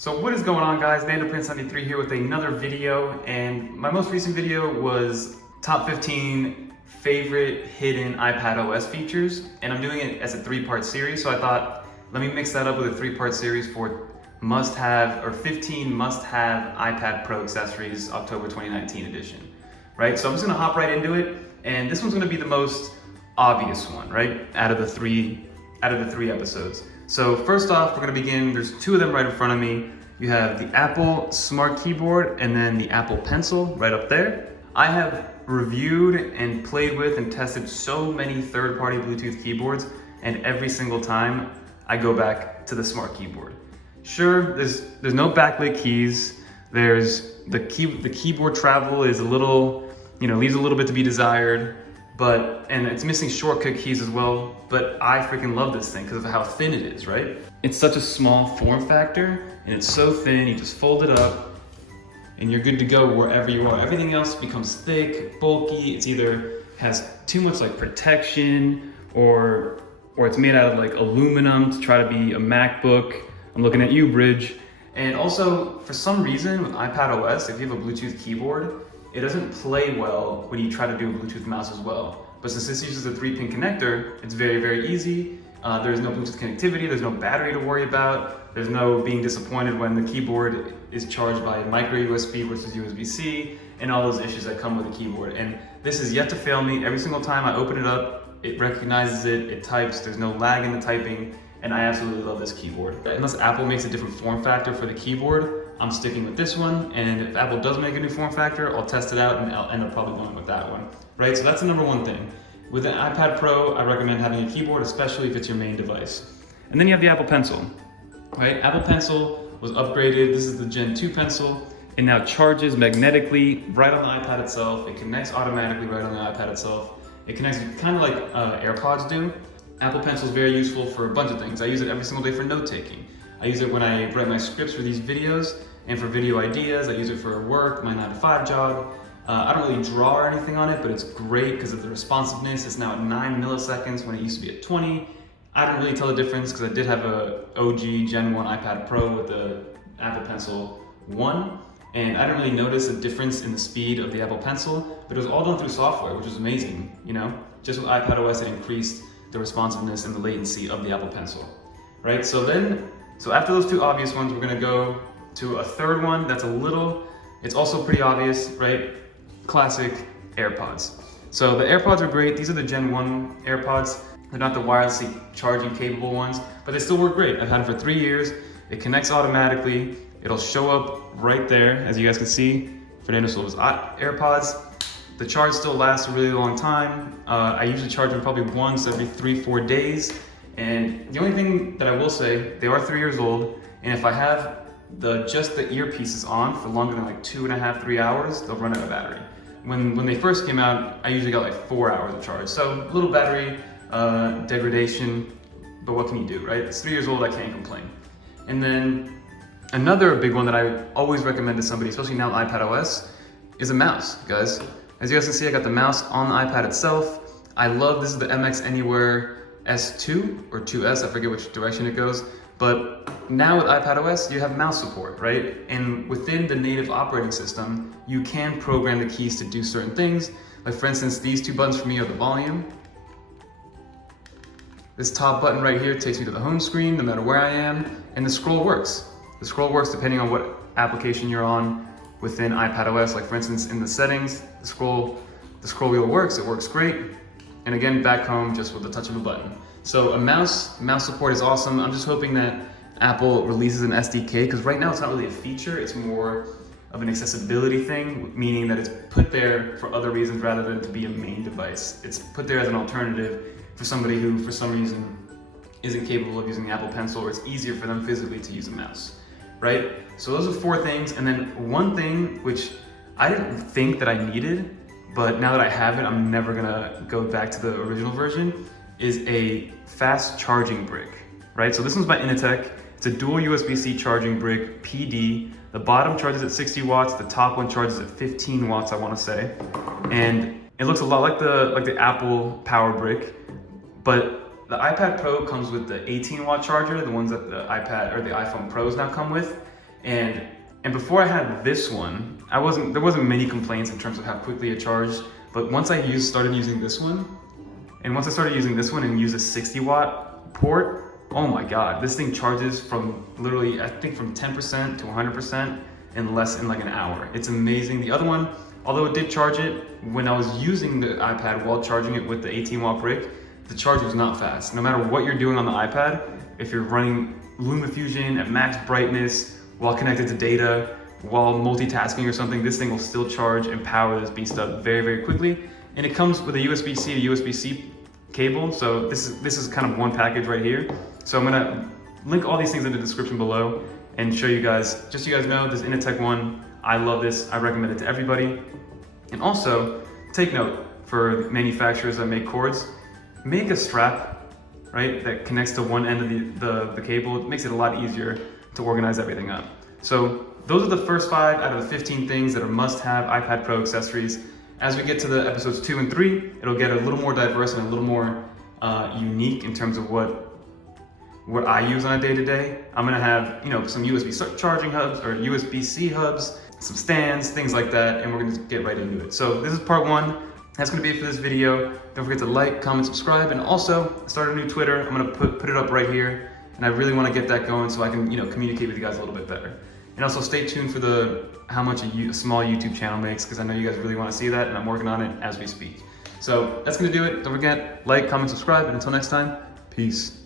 So what is going on, guys? Prince73 here with another video, and my most recent video was top 15 favorite hidden iPad OS features, and I'm doing it as a 3-part series. So I thought, let me mix that up with a 3-part series for must-have or 15 must-have iPad Pro accessories, October 2019 edition. Right? So I'm just gonna hop right into it, and this one's gonna be the most obvious one, right? Out of the three episodes. So first off, we're gonna begin, there's two of them right in front of me. You have the Apple Smart Keyboard and then the Apple Pencil right up there. I have reviewed and played with and tested so many third-party Bluetooth keyboards, and every single time I go back to the Smart Keyboard. Sure, there's no backlit keys. There's the keyboard travel is a little, leaves a little bit to be desired. And it's missing shortcut keys as well, but I freaking love this thing because of how thin it is, right? It's such a small form factor, and it's so thin, you just fold it up, and you're good to go wherever you are. Everything else becomes thick, bulky, it's either has too much like protection, or it's made out of like aluminum to try to be a MacBook. I'm looking at you, Bridge. And also, for some reason, with iPad OS, if you have a Bluetooth keyboard, it doesn't play well when you try to do a Bluetooth mouse as well. But since this uses a 3-pin connector, it's very, very easy. There's no Bluetooth connectivity, there's no battery to worry about, there's no being disappointed when the keyboard is charged by micro USB versus USB-C, and all those issues that come with the keyboard. And this is yet to fail me. Every single time I open it up, it recognizes it, it types, there's no lag in the typing, and I absolutely love this keyboard. Unless Apple makes a different form factor for the keyboard, I'm sticking with this one, and if Apple does make a new form factor, I'll test it out and I'll end up probably going with that one, right? So that's the number one thing. With an iPad Pro, I recommend having a keyboard, especially if it's your main device. And then you have the Apple Pencil, right? Apple Pencil was upgraded. This is the Gen 2 pencil. It now charges magnetically right on the iPad itself. It connects automatically right on the iPad itself. It connects kind of like Airpods do. Apple Pencil is very useful for a bunch of things. I use it every single day for note-taking. I use it when I write my scripts for these videos and for video ideas. I use it for work, my 9-to-5 job. I don't really draw or anything on it, but it's great because of the responsiveness. It's now at 9 milliseconds when it used to be at 20. I don't really tell the difference because I did have a OG Gen 1 iPad Pro with the Apple Pencil 1, and I didn't really notice a difference in the speed of the Apple Pencil, but it was all done through software, which was amazing, Just with iPad OS, it increased the responsiveness and the latency of the Apple Pencil, right? So after those two obvious ones, we're gonna go to a third one that's it's also pretty obvious, right? Classic AirPods. So the AirPods are great. These are the Gen 1 AirPods. They're not the wirelessly charging capable ones, but they still work great. I've had them for 3 years. It connects automatically. It'll show up right there, as you guys can see. Fernando Silva's AirPods. The charge still lasts a really long time. I usually charge them probably once every 3-4 days. And the only thing that I will say, they are 3 years old, and if I have just the earpieces on for longer than like 2.5-3 hours, they'll run out of battery. When they first came out, I usually got like 4 hours of charge. So a little battery degradation, but what can you do, right? It's 3 years old, I can't complain. And then another big one that I always recommend to somebody, especially now with iPad OS, is a mouse, guys. As you guys can see, I got the mouse on the iPad itself. I love, this is the MX Anywhere S2 or 2S, I forget which direction it goes. But now with iPad OS, you have mouse support, right? And within the native operating system, you can program the keys to do certain things. Like for instance, these two buttons for me are the volume. This top button right here takes me to the home screen, no matter where I am. And the scroll works. The scroll works depending on what application you're on within iPad OS. Like for instance, in the settings, the scroll wheel works, it works great. And again, back home just with the touch of a button. So a mouse support is awesome. I'm just hoping that Apple releases an SDK, because right now it's not really a feature, it's more of an accessibility thing, meaning that it's put there for other reasons rather than to be a main device. It's put there as an alternative for somebody who, for some reason, isn't capable of using the Apple Pencil, or it's easier for them physically to use a mouse, right? So those are 4 things, and then one thing which I didn't think that I needed, but now that I have it, I'm never gonna go back to the original version, is a fast charging brick, right? So this one's by Initech. It's a dual USB-C charging brick, PD. The bottom charges at 60 watts, the top one charges at 15 watts, I wanna say. And it looks a lot like the Apple Power Brick, but the iPad Pro comes with the 18-watt charger, the ones that the iPad or the iPhone Pros now come with. And before I had this one, there wasn't many complaints in terms of how quickly it charged. But once I started using this one, and use a 60-watt port, oh my God, this thing charges from literally, I think from 10% to 100% in like an hour. It's amazing. The other one, although it did charge it, when I was using the iPad while charging it with the 18-watt brick, the charge was not fast. No matter what you're doing on the iPad, if you're running LumaFusion at max brightness, while connected to data, while multitasking or something, this thing will still charge and power this beast up very, very quickly. And it comes with a USB-C to USB-C cable, so this is kind of one package right here. So I'm gonna link all these things in the description below and show you guys, just so you guys know, this Initech one, I love this, I recommend it to everybody. And also, take note, for manufacturers that make cords, make a strap, right, that connects to one end of the cable. It makes it a lot easier to organize everything up. So those are the first 5 out of the 15 things that are must-have iPad Pro accessories. As we get to the episodes 2 and 3, it'll get a little more diverse and a little more unique in terms of what I use on a day-to-day. I'm gonna have, some USB charging hubs or USB-C hubs, some stands, things like that, and we're gonna get right into it. So this is part 1. That's gonna be it for this video. Don't forget to like, comment, subscribe, and also start a new Twitter. I'm gonna put it up right here, and I really wanna get that going so I can, communicate with you guys a little bit better. And also stay tuned for how much a small YouTube channel makes, because I know you guys really wanna see that, and I'm working on it as we speak. So that's gonna do it. Don't forget, like, comment, subscribe, and until next time, peace.